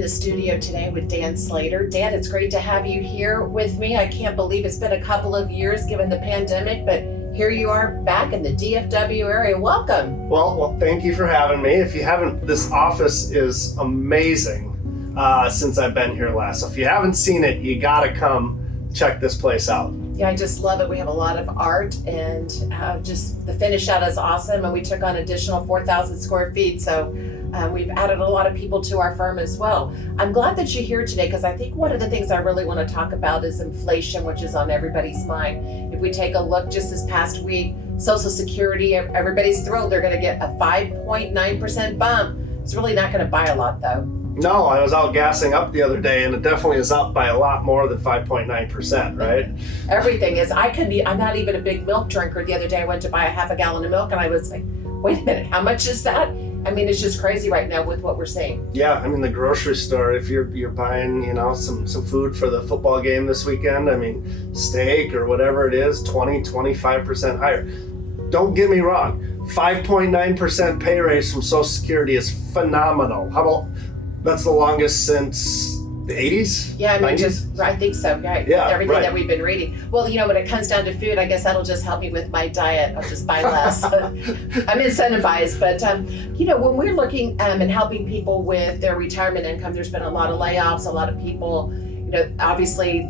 in the studio today with Dan Slater. Dan, it's great to have you here with me. I can't believe it's been a couple of years given the pandemic, but here you are back in the DFW area. Welcome. Well, thank you for having me. If you haven't, this office is amazing since I've been here last. So if you haven't seen it, you gotta come check this place out. Yeah, I just love it. We have a lot of art and just the finish out is awesome. And we took on additional 4,000 square feet. So we've added a lot of people to our firm as well. I'm glad that you're here today because I think one of the things I really want to talk about is inflation, which is on everybody's mind. If we take a look just this past week, Social Security, everybody's thrilled they're going to get a 5.9% bump. It's really not going to buy a lot though. No, I was out gassing up the other day and it definitely is up by a lot more than 5.9%, right? Everything is. I'm not even a big milk drinker. The other day I went to buy a half a gallon of milk and I was like, wait a minute, how much is that? I mean, it's just crazy right now with what we're seeing. Yeah, I mean, the grocery store, if you're buying, some food for the football game this weekend, I mean, steak or whatever it is, 25% higher. Don't get me wrong, 5.9% pay raise from Social Security is phenomenal. How about, that's the longest since the 80s? Yeah, I mean, 90s? I think so, right? Yeah, everything right. That we've been reading. Well, when it comes down to food, I guess that'll just help me with my diet. I'll just buy less. I'm incentivized, but when we're looking and helping people with their retirement income, there's been a lot of layoffs, a lot of people, obviously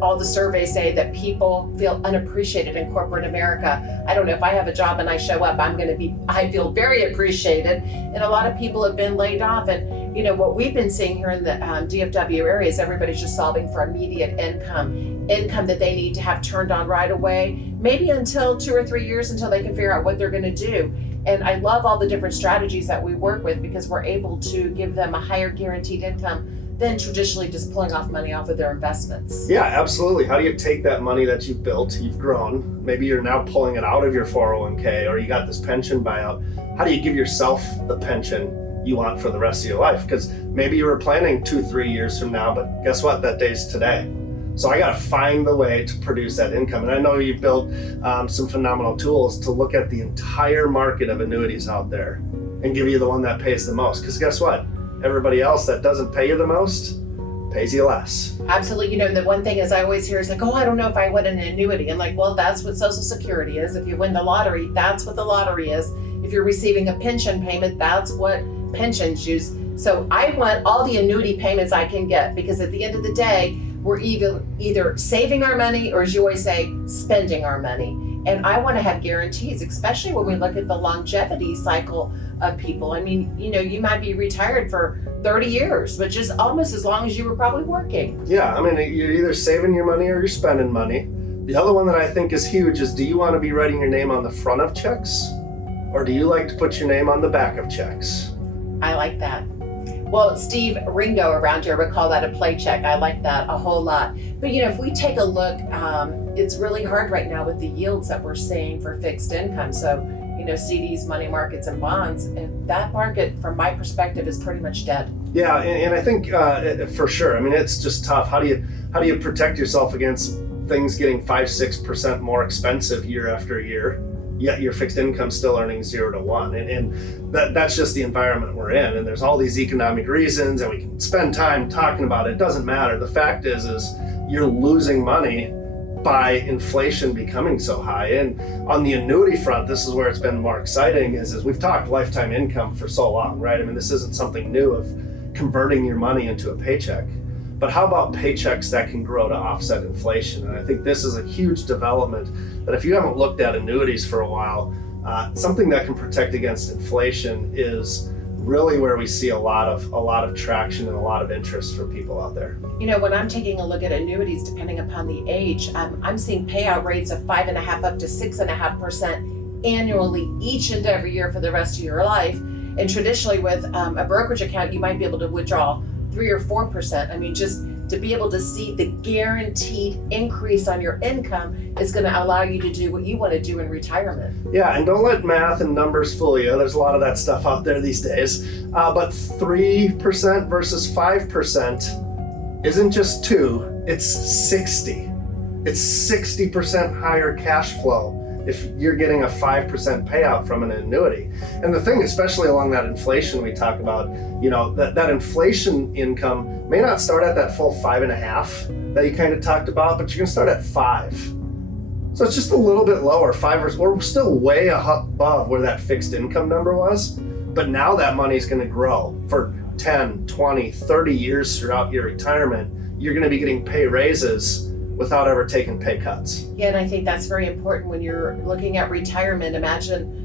all the surveys say that people feel unappreciated in corporate America. I don't know, if I have a job and I show up, I feel very appreciated. And a lot of people have been laid off. And what we've been seeing here in the DFW area is everybody's just solving for immediate income that they need to have turned on right away, maybe until 2 or 3 years until they can figure out what they're going to do. And I love all the different strategies that we work with because we're able to give them a higher guaranteed income than traditionally just pulling off money off of their investments. Yeah, absolutely. How do you take that money that you've built, you've grown, maybe you're now pulling it out of your 401k or you got this pension buyout. How do you give yourself the pension you want for the rest of your life? Because maybe you were planning 2-3 years from now, but guess what? That day's today. So I got to find the way to produce that income. And I know you've built some phenomenal tools to look at the entire market of annuities out there and give you the one that pays the most. Because guess what? Everybody else that doesn't pay you the most pays you less. Absolutely. The one thing is I always hear is like, oh, I don't know if I want an annuity. I'm like, well, that's what Social Security is. If you win the lottery, that's what the lottery is. If you're receiving a pension payment, that's what pensions use. So I want all the annuity payments I can get because at the end of the day, we're either saving our money or, as you always say, spending our money. And I want to have guarantees, especially when we look at the longevity cycle of people. I mean, you might be retired for 30 years, but just almost as long as you were probably working. Yeah, I mean, you're either saving your money or you're spending money. The other one that I think is huge is, do you want to be writing your name on the front of checks? Or do you like to put your name on the back of checks? I like that. Well, Steve Ringo around here would call that a play check. I like that a whole lot. But if we take a look, it's really hard right now with the yields that we're seeing for fixed income. So, CDs, money markets, and bonds, and that market, from my perspective, is pretty much dead. Yeah, and I think for sure. I mean, it's just tough. How do you protect yourself against things getting 5-6% more expensive year after year? Yet your fixed income still earning 0 to 1. And that's just the environment we're in. And there's all these economic reasons and we can spend time talking about it. It doesn't matter. The fact is you're losing money by inflation becoming so high. And on the annuity front, this is where it's been more exciting is we've talked lifetime income for so long, right? I mean, this isn't something new of converting your money into a paycheck. But how about paychecks that can grow to offset inflation? And I think this is a huge development that if you haven't looked at annuities for a while, something that can protect against inflation is really where we see a lot of traction and a lot of interest for people out there. When I'm taking a look at annuities, depending upon the age, I'm seeing payout rates of 5.5% up to 6.5% annually each and every year for the rest of your life. And traditionally with a brokerage account, you might be able to withdraw 3 or 4%. I mean, just to be able to see the guaranteed increase on your income is going to allow you to do what you want to do in retirement. Yeah, and don't let math and numbers fool you. There's a lot of that stuff out there these days. But 3% versus 5% isn't just 2, it's 60. It's 60% higher cash flow if you're getting a 5% payout from an annuity. And the thing, especially along that inflation we talk about, that inflation income may not start at that full 5.5 that you kind of talked about, but you're gonna start at 5. So it's just a little bit lower, we're still way above where that fixed income number was, but now that money's gonna grow for 10, 20, 30 years throughout your retirement. You're gonna be getting pay raises without ever taking pay cuts. Yeah, and I think that's very important when you're looking at retirement. Imagine,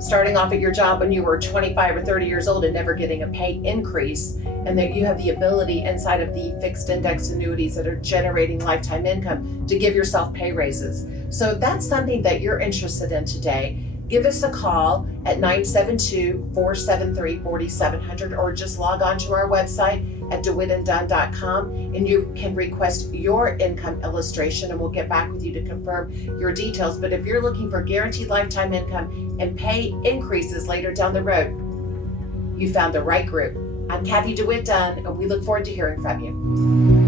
starting off at your job when you were 25 or 30 years old and never getting a pay increase, and that you have the ability inside of the fixed index annuities that are generating lifetime income to give yourself pay raises. So if that's something that you're interested in today, give us a call at 972-473-4700 or just log on to our website at DeWittandDunn.com and you can request your income illustration and we'll get back with you to confirm your details. But if you're looking for guaranteed lifetime income and pay increases later down the road, you found the right group. I'm Cathy DeWitt Dunn and we look forward to hearing from you.